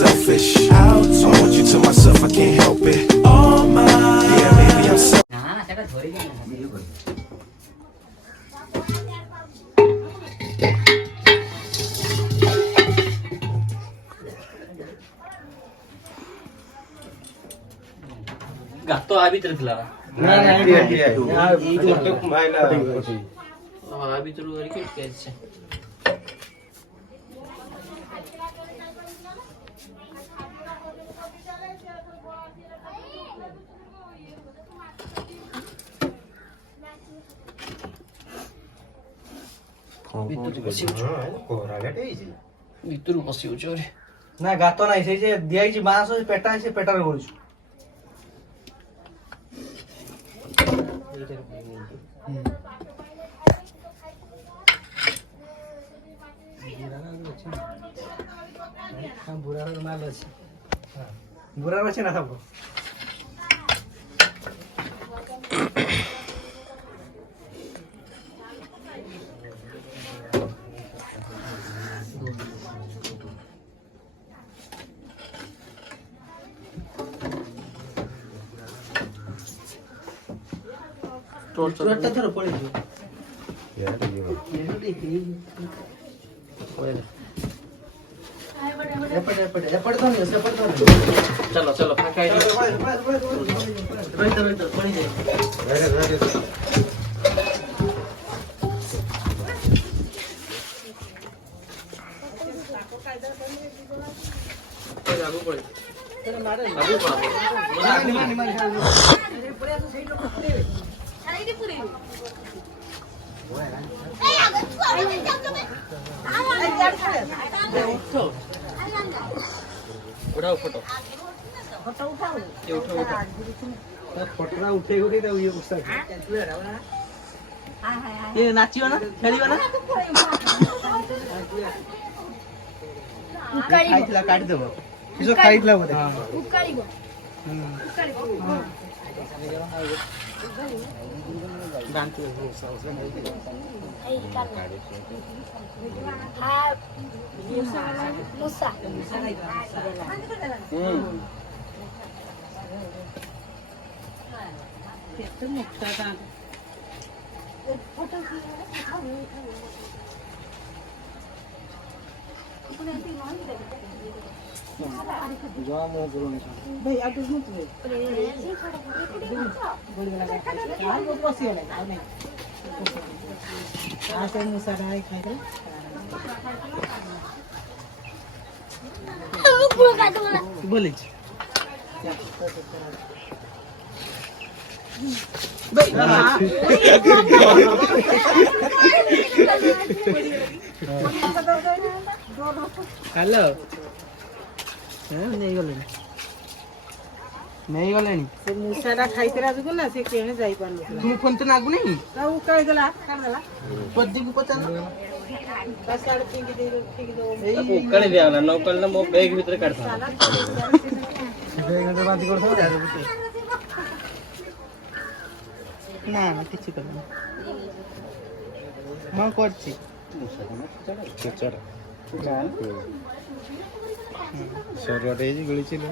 selfish. I want you to myself, I can't help it. All mine. Yeah, maybe I'm selfish. না না সেটা ধরে গেল গাতো আ ভিতরে ଥିଲା না না এই তো ভাইলা আ ভিতরে ওর কি আছে ভিতরে বসি উচরে না গাত নাই সেই যে দিয়াইছি বাঁশ ওই পেটা আছে পেটারে বলছো বুড়ার মাল আছে বুড়ার আছে না খাবো टोटल धरो पड़े जो यार ये एपड़ तो नहीं एपड़ तो चलो चलो फाका है बैठ पड़ी जाए लागू पड़े मारे लागू पड़े उठाओ फोटो फोटो उठाओ ये उठाओ उठाओ फोटो उठे उठे तो ये गुस्सा ये नाचियो ना खेलियो ना खाइतला काट देबो किसो खाइतला बोले उकाळीबो उकाळीबो गांती हां मुसा ते मोठा का फोटो भाई आगे मत ले बोल लगा हां वो बस ये लगा नहीं आ से मुसा डाई खाई दे पूरा काट बोला बोले भाई हेलो नहीं गले नहीं गले से मुसारा खाइते राजू ना से केने जाई पानु तुम फोन तो नागु नहीं ताऊ काई देला काट देला पद्दी को पता ना बस साड़ पिंकी दे दो उकळे द्यावला नौकल ना मो बैग भीतर काढता बैग घंटे बांधी करतो यार ना ना किछि कर मां करछि चढ़ चढ़ सर रटे जी गळी चिल